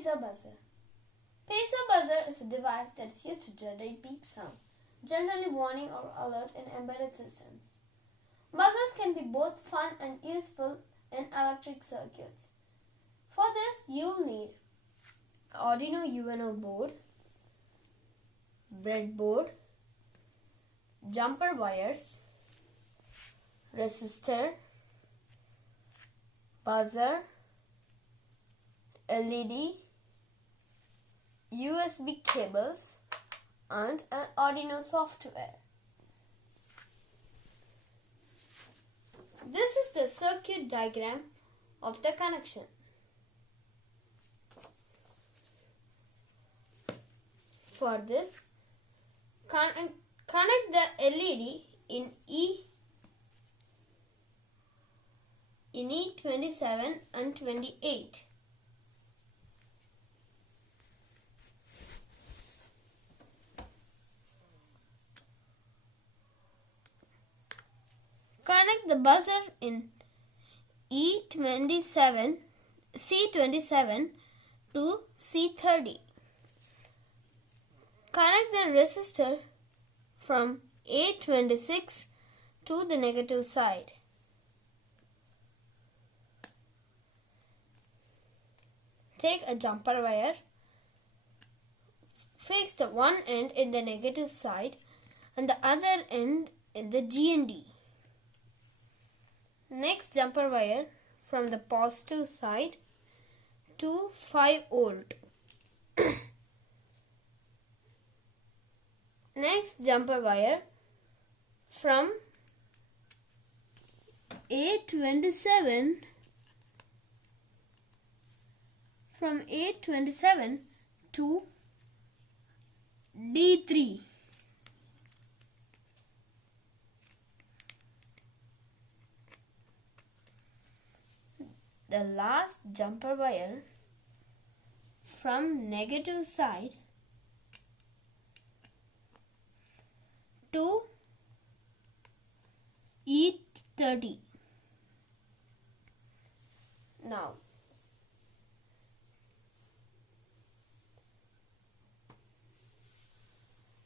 Piezo Buzzer. Piezo Buzzer is a device that is used to generate beep sound, generally warning or alert in embedded systems. Buzzers can be both fun and useful in electric circuits. For this, you'll need Arduino UNO board, breadboard, jumper wires, resistor, buzzer, LED, USB cables, and an Arduino software. This is the circuit diagram of the connection. For this, connect the LED in E27 and 28. Connect the buzzer in C27 to C30. Connect the resistor from A26 to the negative side. Take a jumper wire, fix the one end in the negative side and the other end in the GND. Next, jumper wire from the positive side to 5 volt. Next, jumper wire from A27 to D3. The last jumper wire from negative side to E30.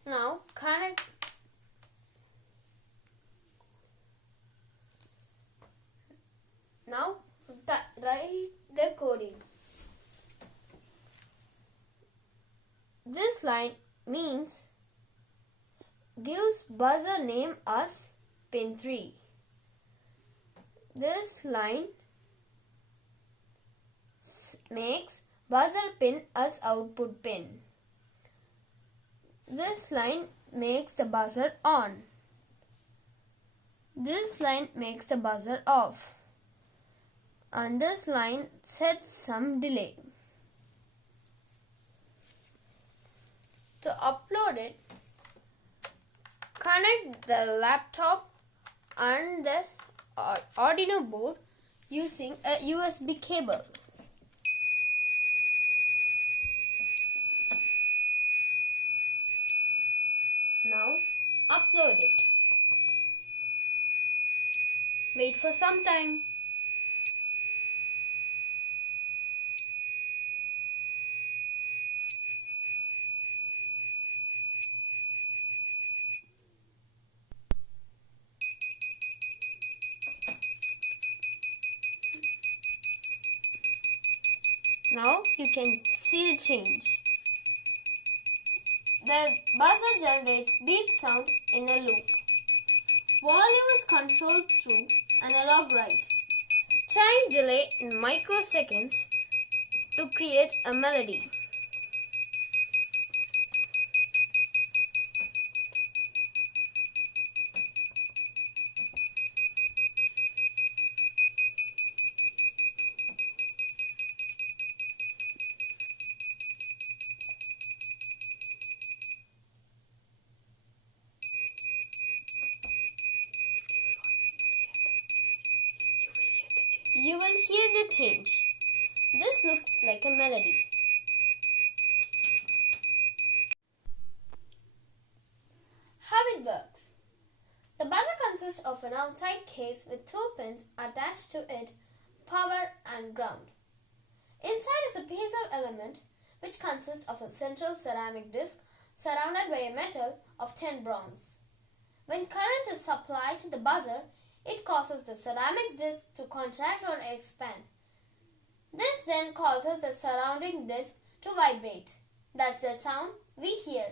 Now connect write the coding. This line gives buzzer name as pin 3. This line makes buzzer pin as output pin. This line makes the buzzer on. This line makes the buzzer off. And this line sets some delay. To upload it, connect the laptop and the Arduino board using a USB cable. Now upload it. Wait for some time. Now you can see the change. The buzzer generates beep sound in a loop. Volume is controlled through analog write. Time delay in microseconds to create a melody. You will hear the change. This looks like a melody. How it works. The buzzer consists of an outside case with 2 pins attached to it, power and ground. Inside is a piezo element which consists of a central ceramic disc surrounded by a metal of 10 bronze. When current is supplied to the buzzer, it causes the ceramic disc to contract or expand. This then causes the surrounding disc to vibrate. That's the sound we hear.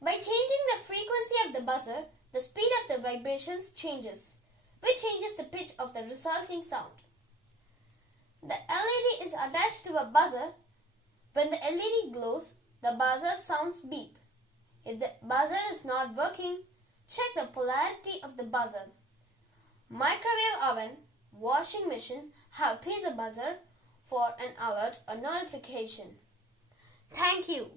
By changing the frequency of the buzzer, the speed of the vibrations changes, which changes the pitch of the resulting sound. The LED is attached to a buzzer. When the LED glows, the buzzer sounds beep. If the buzzer is not working, check the polarity of the buzzer. Microwave oven, washing machine have Piezo buzzer for an alert or notification. Thank you.